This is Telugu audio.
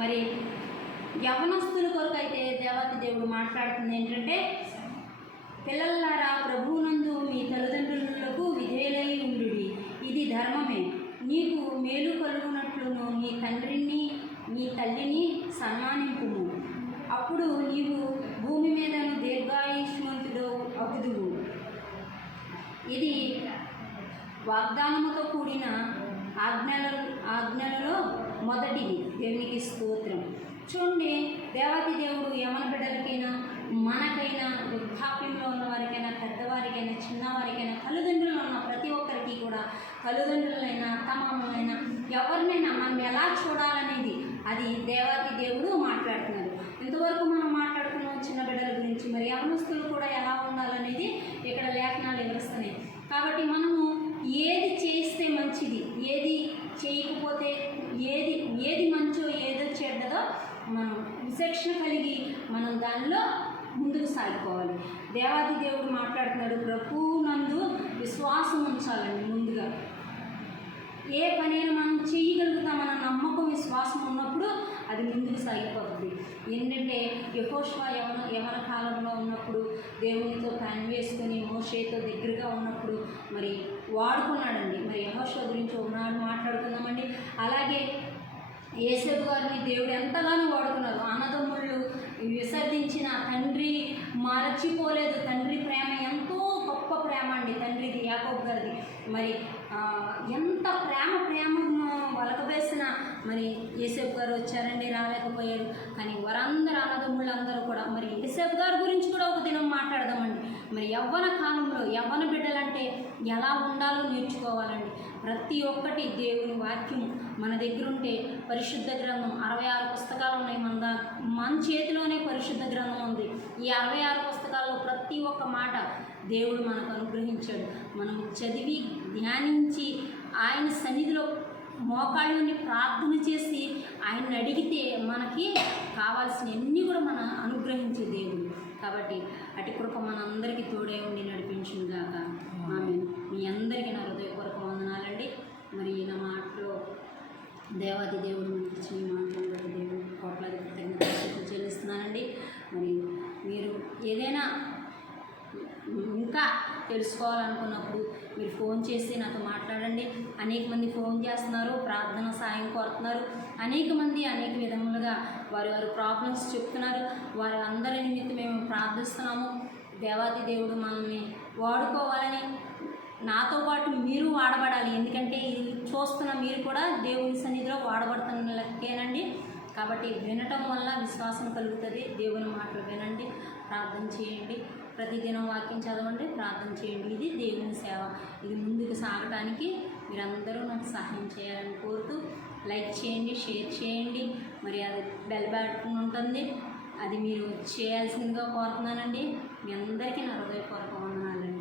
మరి యవనస్తుల కొరకు అయితే దేవాతి దేవుడు మాట్లాడుతుంది ఏంటంటే, పిల్లలారా ప్రభువునందు మీ తల్లిదండ్రులకు విధేయులై ఉండుడి, ఇది ధర్మమే. నీకు మేలు కలుగునట్లును నీ తండ్రిని నీ తల్లిని సన్మానింపుము, అప్పుడు నీవు భూమి మీదను దీర్ఘాయుష్మంతుడు అగుదువు. ఇది వాగ్దానముతో కూడిన ఆజ్ఞలలో మొదటిది. దేవునికి స్తోత్రం. చూడండి, దేవాతి దేవుడు యవన బిడ్డలకైనా, మనకైనా, వృద్ధాప్యంలో ఉన్న వారికైనా, పెద్దవారికైనా, చిన్నవారికైనా, తల్లిదండ్రులు ఉన్న ప్రతి ఒక్కరికి కూడా, తల్లిదండ్రులైనా తమ్ములైనా ఎవరినైనా మనం ఎలా చూడాలనేది అది దేవాతి దేవుడు మాట్లాడుతున్నారు. ఇంతవరకు మనం మాట్లాడుకున్నాం చిన్న బిడ్డల గురించి. మరి యవనస్తులు కూడా ఎలా ఉండాలనేది ఇక్కడ లేఖనాలు వివరిస్తున్నాయి. కాబట్టి మనము ఏది చేస్తే మంచిది, ఏది చేయకపోతే ఏది మంచో ఏదో చెడ్డదో మనం విచక్షణ కలిగి మనం దానిలో ముందుకు సాగిపోవాలి. దేవాది దేవుడు మాట్లాడుతున్నాడు, ప్రభువునందు విశ్వాసం ఉంచాలండి. ముందుగా ఏ పనైనా మనం చేయగలుగుతామన్న నమ్మకం, విశ్వాసం ఉన్నప్పుడు అది ముందుకు సాగిపోతుంది. ఏంటంటే యెహోషువ యవన కాలంలో ఉన్నప్పుడు దేవునితో పని వేసుకొని మోషేతో దగ్గరగా ఉన్నప్పుడు మరి వాడుకున్నాడండి. మరి యెహోషువ గురించి ఒకనాడు మాట్లాడుకుందామండి. అలాగే యేసేపు గారిని దేవుడు ఎంతగానో వాడుకున్నారు. అన్నదమ్ముళ్ళు విసర్జించిన తండ్రి మరచిపోలేదు. తండ్రి ప్రేమ ఎంతో గొప్ప ప్రేమ అండి తండ్రిది, యాకోబు గారిది. మరి ఎంత ప్రేమను వలకవేసిన మరి యేసేపు గారు వచ్చారండి, రాలేకపోయారు. కానీ వారందరూ అన్నదమ్ముళ్ళందరూ కూడా మరి యేసేపు గారి గురించి కూడా ఒక దినం మాట్లాడదామండి. మరి యవ్వన కాలంలో యవ్వన బిడ్డలంటే ఎలా ఉండాలో నేర్చుకోవాలండి. ప్రతి ఒక్కటి దేవుని వాక్యం మన దగ్గర ఉంటే, పరిశుద్ధ గ్రంథం 66 పుస్తకాలు ఉన్నాయి. మన చేతిలోనే పరిశుద్ధ గ్రంథం ఉంది. ఈ 66 పుస్తకాల్లో ప్రతి ఒక్క మాట దేవుడు మనకు అనుగ్రహించాడు. మనం చదివి ధ్యానించి ఆయన సన్నిధిలో మోకాళ్ళని ప్రార్థన చేసి ఆయన్ని అడిగితే మనకి కావాల్సినవన్నీ కూడా మన అనుగ్రహించే దేవుడు. కాబట్టి అటు కృప మనందరికీ తోడే ఉండి నడిపించుగాక. ఆమేన్. మీ అందరికీ నా హృదయపూర్వక వందనాలండి. మరి నా మాటలో దేవాది దేవుడు మనకి ఇచ్చిన మాటలను బట్టి దేవుడు కోట్లాది కృతజ్ఞతలు చెల్లిస్తున్నానండి. మరి మీరు ఏదైనా ఇంకా తెలుసుకోవాలనుకున్నప్పుడు మీరు ఫోన్ చేసి నాతో మాట్లాడండి. అనేక మంది ఫోన్ చేస్తున్నారు, ప్రార్థన సాయం కోరుతున్నారు. అనేక మంది అనేక విధములుగా వారి ప్రాబ్లమ్స్ చెప్తున్నారు. వారి అందరి నిమిత్తం మేము ప్రార్థిస్తున్నాము. దేవాది దేవుడు మనల్ని వాడుకోవాలని, నాతో పాటు మీరు వాడబడాలి. ఎందుకంటే ఇది చూస్తున్న మీరు కూడా దేవుని సన్నిధిలో వాడబడుతున్న లెక్కేనండి. కాబట్టి వినటం వల్ల విశ్వాసం కలుగుతుంది. దేవుని మాటలు వినండి, ప్రార్థన చేయండి, ప్రతిదినం వాక్యం చదవండి, ప్రార్థన చేయండి. ఇది దేవుని సేవ. ఇది ముందుకు సాగడానికి మీరందరూ నాకు సహాయం చేయాలని కోరుతూ లైక్ చేయండి, షేర్ చేయండి. మరి అది బెల్ బటన్ ఉంటుంది, అది మీరు చేయాల్సిందిగా కోరుతున్నానండి. మీ అందరికీ నా హృదయపూర్వక వందనాలండి.